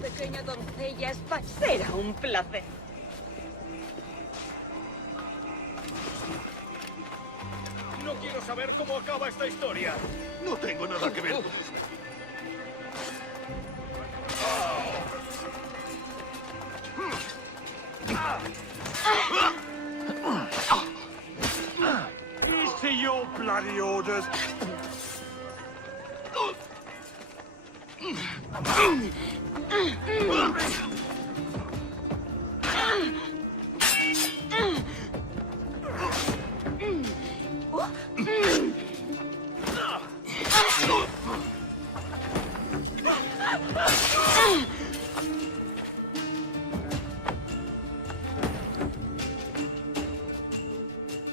Pequeña doncella, será un placer. No quiero saber cómo acaba esta historia. No tengo nada que ver con esto. Easy your bloody orders.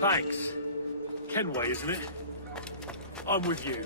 Thanks. Kenway, isn't it? I'm with you.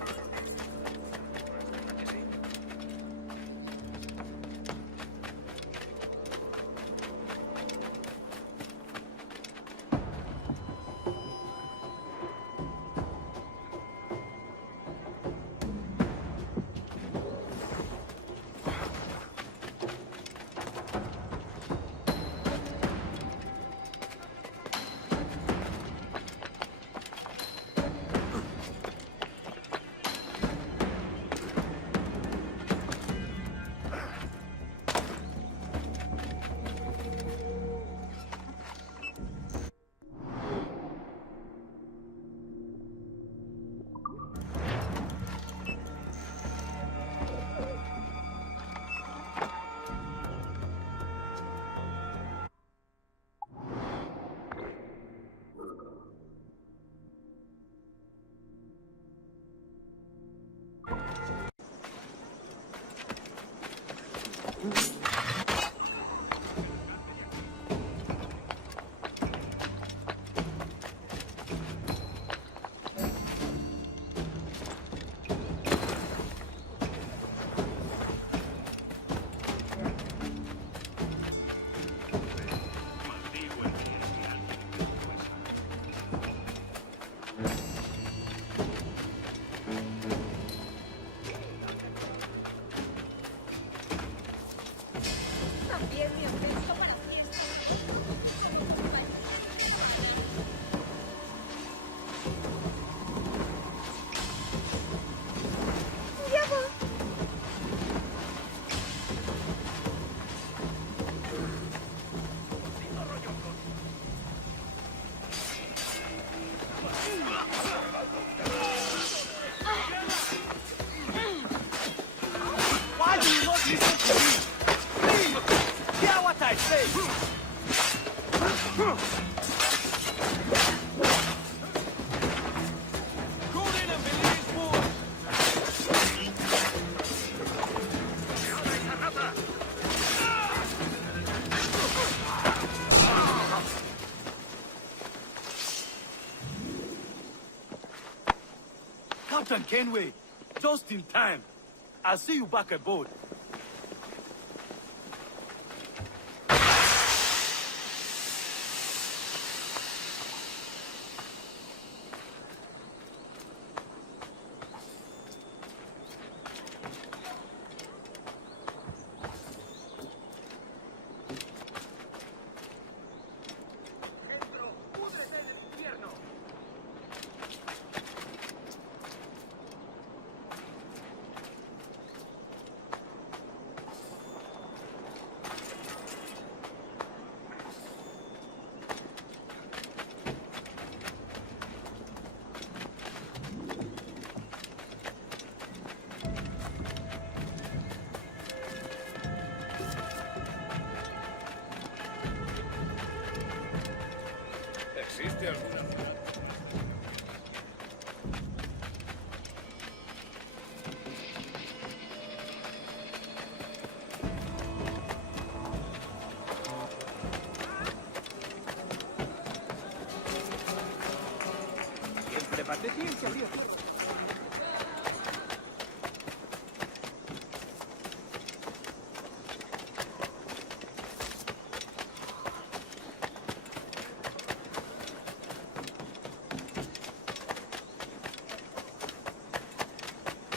Captain Kenway, just in time. I'll see you back aboard.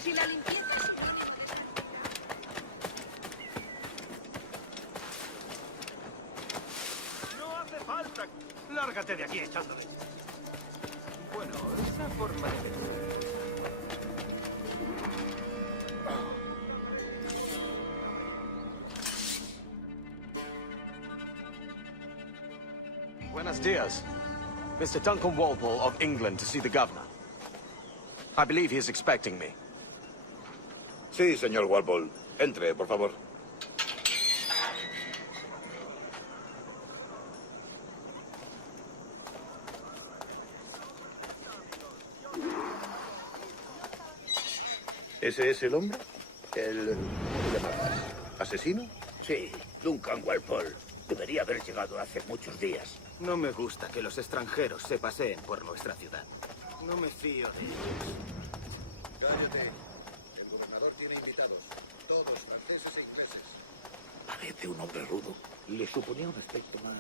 Si la limpieza supone No hace falta. Lárgate de aquí echándole. Bueno, esa forma de... Buenos dias. Mr. Duncan Walpole of England to see the governor. I believe he is expecting me. Sí, señor Walpole. Entre, por favor. ¿Ese es el hombre? ¿El... ¿cómo llamas? ¿Asesino? Sí, Duncan Walpole. Debería haber llegado hace muchos días. No me gusta que los extranjeros se paseen por nuestra ciudad. No me fío de ellos. Cállate. El gobernador tiene invitados. Todos franceses e ingleses. Parece un hombre rudo. Le suponía un aspecto más...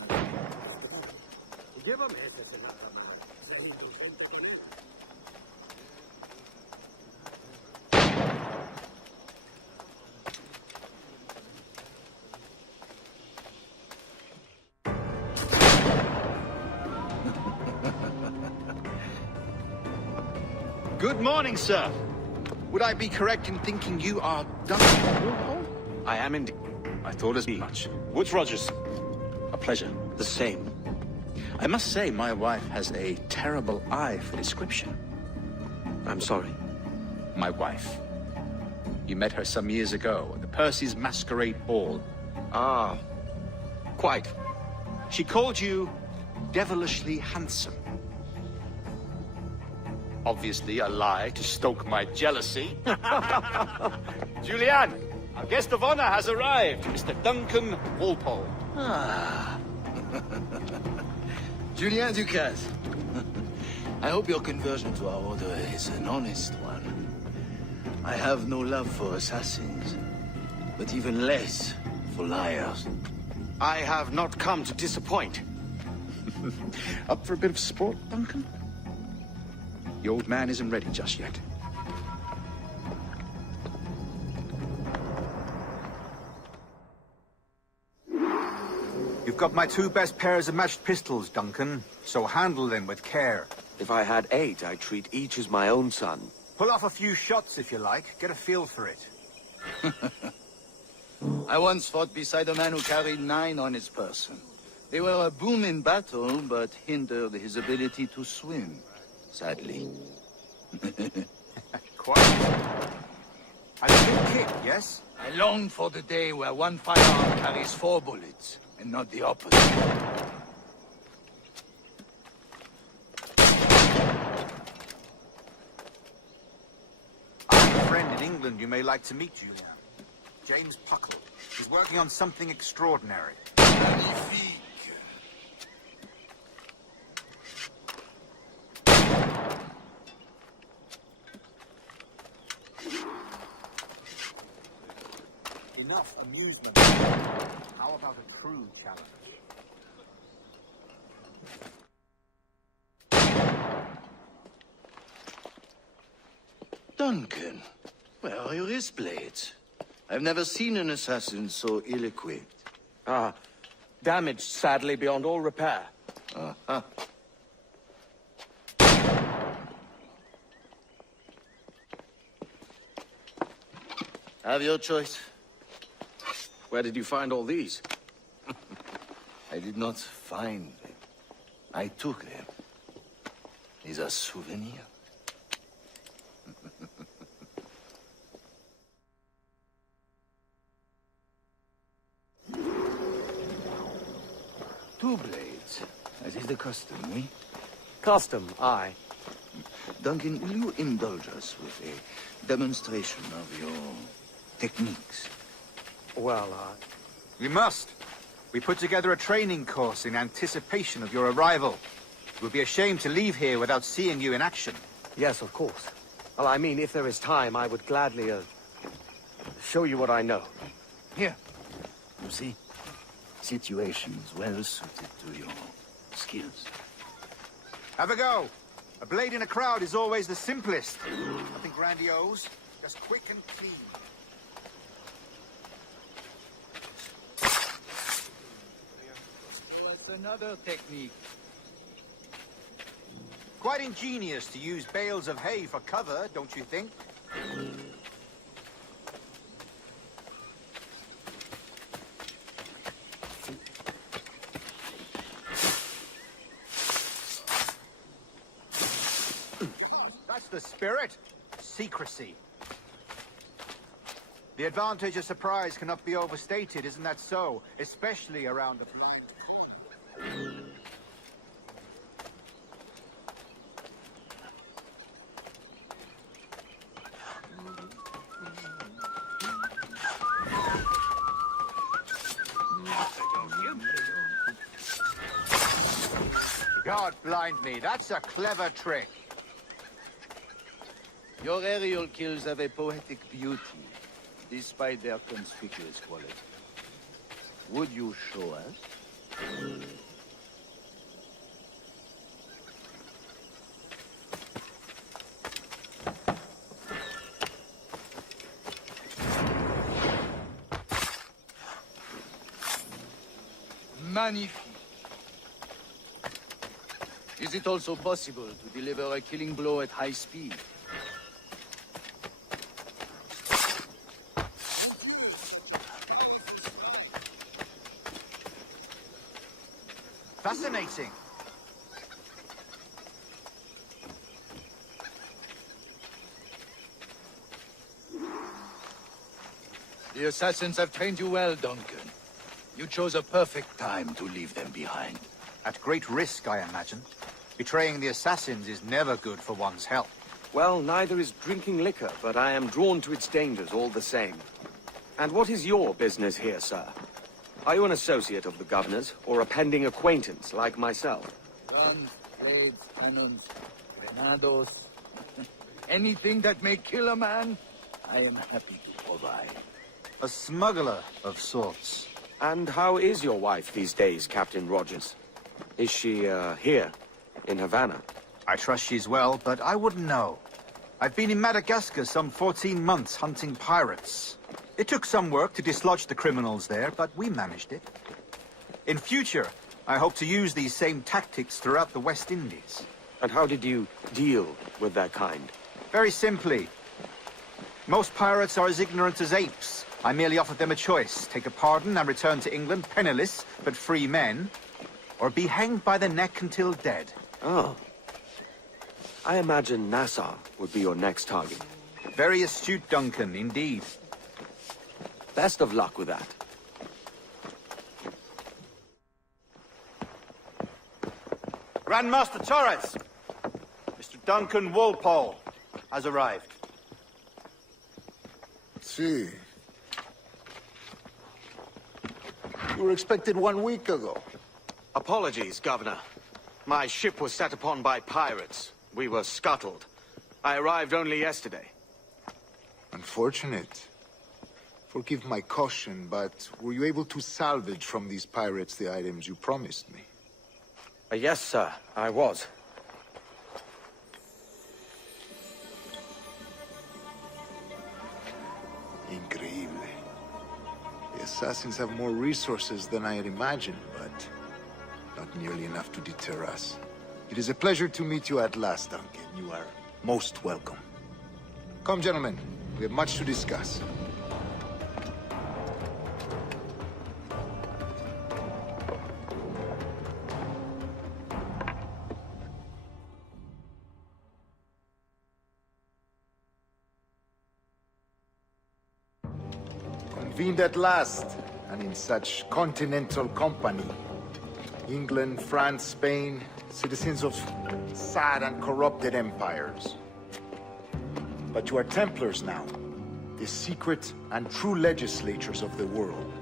Llévame ese cenagrama. Good morning, sir. Would I be correct in thinking you are Duncan? I am indeed. I thought as much. Woods Rogers. A pleasure. The same. I must say, my wife has a terrible eye for description. I'm sorry. My wife. You met her some years ago at the Percy's Masquerade Ball. Ah, quite. She called you devilishly handsome. Obviously a lie to stoke my jealousy. Julianne, our guest of honor has arrived, Mr. Duncan Walpole. Ah. Julien Ducasse. I hope your conversion to our order is an honest one. I have no love for assassins, but even less for liars. I have not come to disappoint. Up for a bit of sport, Duncan? The old man isn't ready just yet. You've got my two best pairs of matched pistols, Duncan, so handle them with care. If I had 8, I'd treat each as my own son. Pull off a few shots if you like. Get a feel for it. I once fought beside a man who carried 9 on his person. They were a boon in battle, but hindered his ability to swim, sadly. Quite. And a good kick, yes? I long for the day where one firearm carries 4 bullets, and not the opposite. I have a friend in England you may like to meet, Julian. James Puckle. He's working on something extraordinary. Magnifique. Enough amusement. How about a true challenge? Duncan, where are your wrist blades? I've never seen an assassin so ill-equipped. Ah, damaged sadly beyond all repair. Uh-huh. Have your choice. Where did you find all these? I did not find them. I took them. These are souvenirs. Two blades, as is the custom, eh? Custom, aye. Duncan, will you indulge us with a demonstration of your techniques? Well, We must. We put together a training course in anticipation of your arrival. It would be a shame to leave here without seeing you in action. Yes, of course. Well, I mean, if there is time, I would gladly, show you what I know. Here. You see? Situations well suited to your skills. Have a go. A blade in a crowd is always the simplest. Nothing grandiose, just quick and clean. That's another technique. Quite ingenious to use bales of hay for cover, don't you think? That's the spirit. Secrecy. The advantage of surprise cannot be overstated, isn't that so? Especially around a blind foe. God blind me, that's a clever trick. Your aerial kills have a poetic beauty, despite their conspicuous quality. Would you show us? Magnifique. Is it also possible to deliver a killing blow at high speed? Fascinating. The assassins have trained you well, Duncan. You chose a perfect time to leave them behind. At great risk, I imagine. Betraying the assassins is never good for one's health. Well, neither is drinking liquor, but I am drawn to its dangers all the same. And what is your business here, sir? Are you an associate of the governor's, or a pending acquaintance like myself? Guns, blades, cannons, grenados. Anything that may kill a man, I am happy to provide. A smuggler of sorts. And how is your wife these days, Captain Rogers? Is she, here, in Havana? I trust she's well, but I wouldn't know. I've been in Madagascar some 14 months hunting pirates. It took some work to dislodge the criminals there, but we managed it. In future, I hope to use these same tactics throughout the West Indies. And how did you deal with that kind? Very simply. Most pirates are as ignorant as apes. I merely offered them a choice. Take a pardon and return to England penniless, but free men, or be hanged by the neck until dead. Oh. I imagine Nassau would be your next target. Very astute, Duncan, indeed. Best of luck with that. Grandmaster Torres! Mr. Duncan Walpole has arrived. See. You were expected 1 week ago. Apologies, Governor. My ship was set upon by pirates. We were scuttled. I arrived only yesterday. Unfortunate. Forgive my caution, but were you able to salvage from these pirates the items you promised me? Yes, sir, I was. Increíble. The assassins have more resources than I had imagined, but not nearly enough to deter us. It is a pleasure to meet you at last, Duncan. You are most welcome. Come, gentlemen. We have much to discuss. Convened at last, and in such continental company. England, France, Spain, citizens of sad and corrupted empires. But you are Templars now, the secret and true legislators of the world.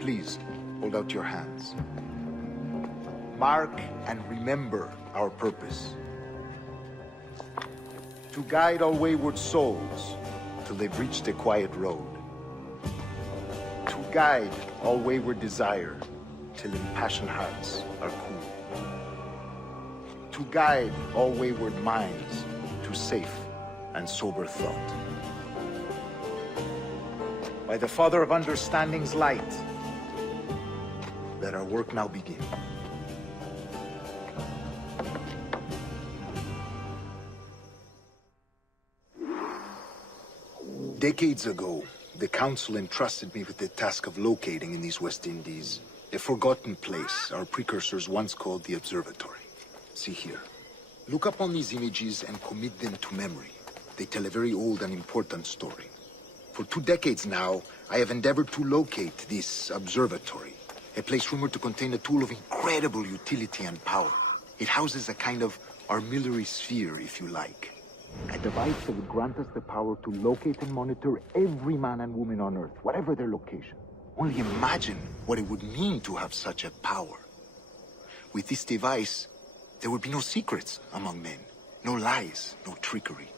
Please, hold out your hands. Mark and remember our purpose. To guide all wayward souls till they've reached a quiet road. To guide all wayward desire till impassioned hearts are cool. To guide all wayward minds to safe and sober thought. By the Father of Understanding's light, let our work now begin. Decades ago, the Council entrusted me with the task of locating in these West Indies a forgotten place our precursors once called the Observatory. See here. Look up on these images and commit them to memory. They tell a very old and important story. For 2 decades now, I have endeavored to locate this observatory, a place rumored to contain a tool of incredible utility and power. It houses a kind of armillary sphere, if you like. A device that would grant us the power to locate and monitor every man and woman on Earth, whatever their location. Only imagine what it would mean to have such a power. With this device, there would be no secrets among men, no lies, no trickery.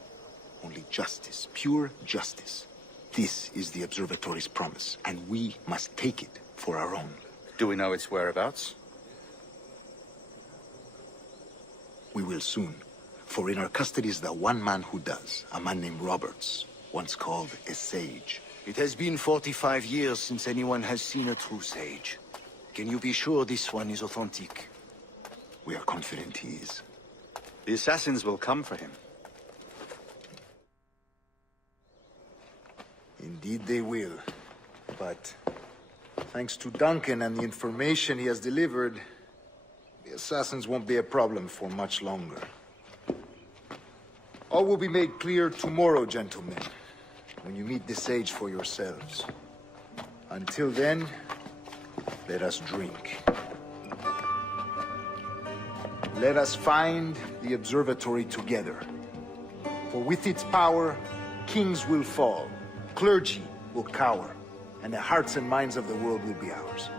Only justice, pure justice. This is the observatory's promise, and we must take it for our own. Do we know its whereabouts? We will soon. For in our custody is the one man who does, a man named Roberts, once called a sage. It has been 45 years since anyone has seen a true sage. Can you be sure this one is authentic? We are confident he is. The assassins will come for him. Indeed they will. But thanks to Duncan and the information he has delivered, the assassins won't be a problem for much longer. All will be made clear tomorrow, gentlemen, when you meet the sage for yourselves. Until then, let us drink. Let us find the observatory together. For with its power, kings will fall, clergy will cower, and the hearts and minds of the world will be ours.